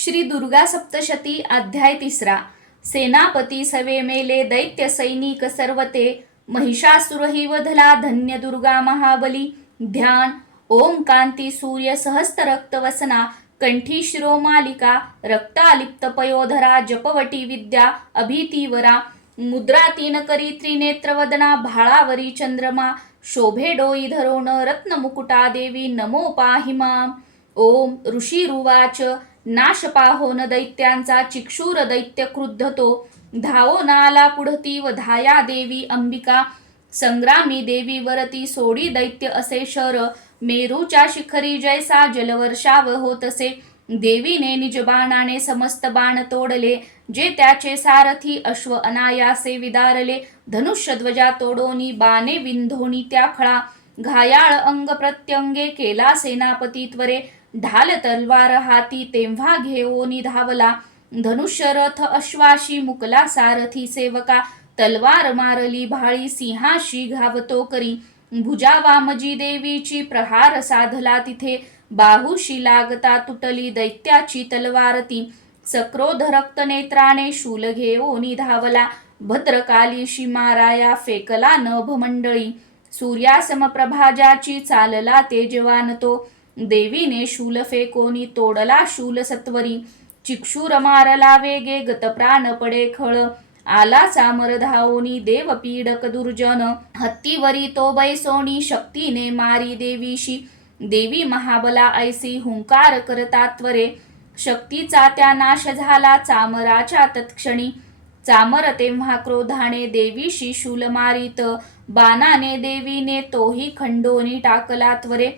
श्री दुर्गा सप्तशती अध्याय तिसरा. सेनापती सवे मेले दैत्य सैनिक सर्वते महिषासुरही वधला धन्य दुर्गा महाबली. ध्यान ओम कांती सूर्य सहस्त रक्त वसना कंठी शिरो मालिका रक्तालिप्त पयोधरा जपवटी विद्या अभितीवरा. मुद्रा तीन करी त्रिनेत्रवदना भाळावरी चंद्रमा. शोभे डोई धरोण रत्न मुकुटा देवी नमो पाहिमा ओम ऋषीरुवाच नाश पाहोन दैत्यांचा चिक्षूर दैत्य क्रुद्ध तो धावो नाला पुढती धाया देवी अंबिका संग्रामी देवी वरती सोडी दैत्य असे शर मेरूच्या शिखरी जैसा जलवर्षाव होतसे देवीने निज बाणाने समस्त बाण तोडले जे त्याचे सारथी अश्व अनायासे विदारले धनुष्य ध्वजा तोडोनी बाणे विंधोनी त्या खळा घायाळ अंग प्रत्यंगे केला सेनापती त्वरे ढाल तलवार हाती तेव्हा घेऊनी धावला. धनुष्य रथ अश्वाशी मुकला सारथी सेवका. तलवार मारली भाळी सिंहाशी घावतो करी. भुजा वामजी देवीची प्रहार साधला तिथे. बाहुशी लागता तुटली दैत्याची तलवार ती. सक्रोध रक्त नेत्राने शूल घेऊनी धावला. भद्रकालीशी माराया फेकला नभ मंडळी. सूर्यासम प्रभाजाची चालला तेजवान तो. देवीने शूल फेकोनी तोडला शूल सत्वरी चिक्षुर मारला वेगे गत पडे खळ. आला चामर धावोनी देव पीडक दुर्जन. हत्तीवरी तो बैसोनी शक्तीने मारी देवीशी. देवी महाबला ऐसी हुंकार करता त्वरे. शक्तीचा त्या नाश झाला चामराच्या तत्क्षणी. चामर तेव्हा क्रोधाने देवीशी शूल मारित. बाणाने देवीने तोही खंडोनी टाकला त्वरे.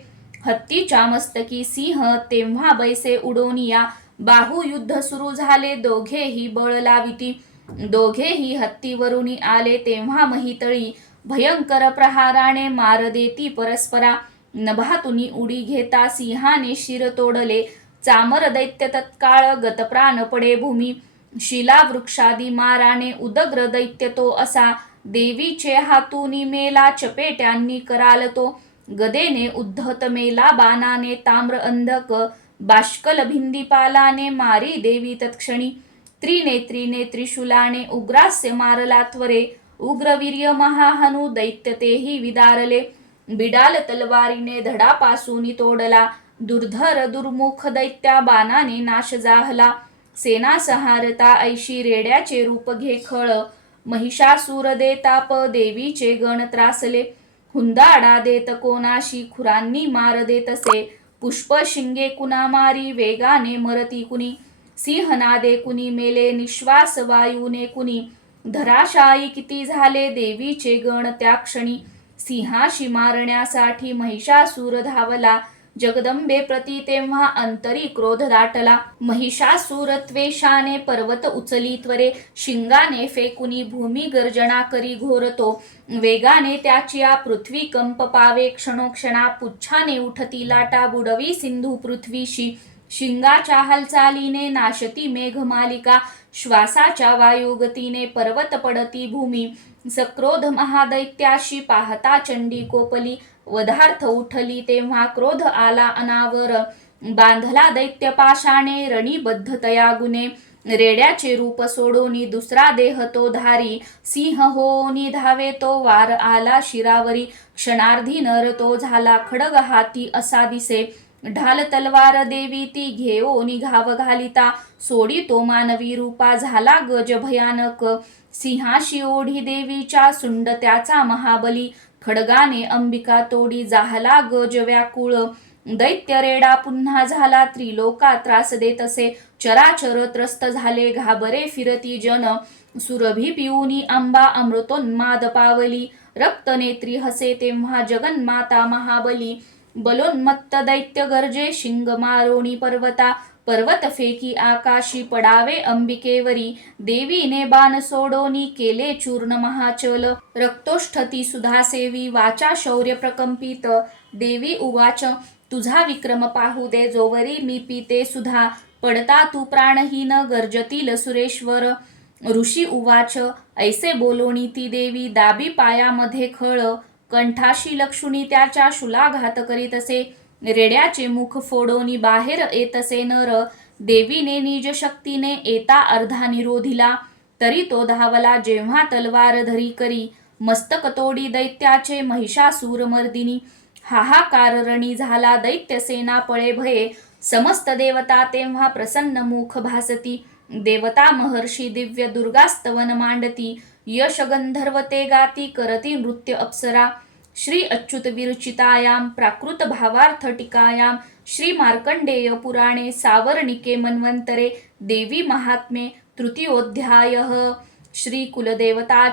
हत्तीच्या मस्तकी सिंह तेव्हा बैसे उडोनिया बाहू युद्ध सुरू झाले दोघेही बळ लाविती. दोघेही हत्तीवरुनी आले तेव्हा महितळी भयंकर प्रहाराने मार देती परस्परा. नभातुनी उडी घेता सिंहाने शिर तोडले. चामर दैत्य तत्काळ गतप्राण पडे भूमी. शिला वृक्षादी माराने उदग्र दैत्य तो असा. देवीचे हातूनी मेला चपेट्यांनी कराल तो. गदेने उद्धत मेला बाणाने ताम्र अंधक बाष्कल भिंदीपालाने मारी देवी तत्क्षणी त्रिनेत्रीने त्रिशूलाने उग्रास्य मारला त्वरे उग्रवीर्य महाहनु दैत्यतेही विदारले बिडाल तलवारीने धडापासून तोडला दुर्धर दुर्मुख दैत्या बाणाने नाश जाहला सेना सहारता ऐशी रेड्याचे रूप घे खळ महिषासूर देताप देवीचे गण त्रासले हुंदाडा देत कोणाशी खुरांनी मार देतसे पुष्प शिंगे कुणा मारी वेगाने मरती कुणी? सिंहनादे कुणी मेले निश्वास वायूने कुणी? धराशायी किती झाले देवीचे गण त्या क्षणी? सिंहाशी मारण्यासाठी महिषासूर धावला जगदंबे प्रती तेव्हा अंतरी क्रोध दाटला. महिषासुरत्वेषाने पर्वत उचली त्वरे. शिंगाने फेकुनी भूमी गर्जना करी घोरतो. वेगाने त्याची आ पृथ्वी कंप पावे. क्षणोक्षणा पुच्छाने उठती लाटा बुडवी सिंधू पृथ्वीशी. शिंगाच्या हालचालीने नाशती मेघमालिका. श्वासाच्या वायुगतीने पर्वत पडती भूमी. सक्रोध महादैत्याशी पाहता चंडी कोपली. वधार्थ उठली तेव्हा क्रोध आला अनावर. बांधला दैत्य पाशाने रणीबद्ध तया गुणे रेड्याचे रूप सोडोनी दुसरा देह तो धारी. सिंह होनी धावे तो वार आला शिरावरी. क्षणार्धी नर तो झाला खडग हाती असा दिसे. ढाल तलवार देवी ती घेओ घाव घालिता. सोडी तो मानवी रूपा झाला गज भयानक सिंहाशी ओढी देवीच्या सुंड त्याचा महाबली. खडगाने अंबिका तोडी जाहला गज व्याकुळ दैत्य रेडा पुन्हा झाला त्रिलोका त्रास देत असे. चराचर त्रस्त झाले घाबरे फिरती जन. सुरभी पिऊनी आंबा अमृतोन्माद पावली. रक्तनेत्री हसे तेव्हा जगन्माता महाबली. बलोन्मत्त दैत्य गर्जे शिंग मारोणी पर्वता. पर्वत फेकी आकाशी पडावे अंबिकेवरी. देवीने बाण सोडोनी केले चूर्ण महाचल. रक्तोष्ठती सुधासेवी वाचा शौर्य प्रकंपित. देवी उवाच तुझा विक्रम पाहू दे जोवरी मी पिते सुधा. पडता तू प्राणहीन गर्जतील सुरेश्वर. ऋषी उवाच ऐसे बोलोणी ती देवी दाबी पायामध्ये खळ. कंठाशी लक्ष्मी त्याच्या शुलाघात करीत असे. रेड्याचे मुख फोडोनी बाहेर येतसे नर. देवीने निज शक्तीने येता अर्धा निरोधिला. तरी तो धावला जेव्हा तलवार धरी करी. मस्तक तोडी दैत्याचे महिषासूर मर्दिनी. हाहाकार रणी झाला दैत्य सेना पळे भये. समस्त देवता तेव्हा प्रसन्न मुख भासती. देवता महर्षी दिव्य दुर्गास्तवन मांडती. यश गंधर्व ते गाती करती नृत्य अप्सरा. श्री अच्युत विरचितायां प्राकृत भावार्थ श्री मार्कंडेय पुराणे सावर्णिके मन्वंतरे देवी महात्मे तृतीयोऽध्यायः। श्री कुलदेवता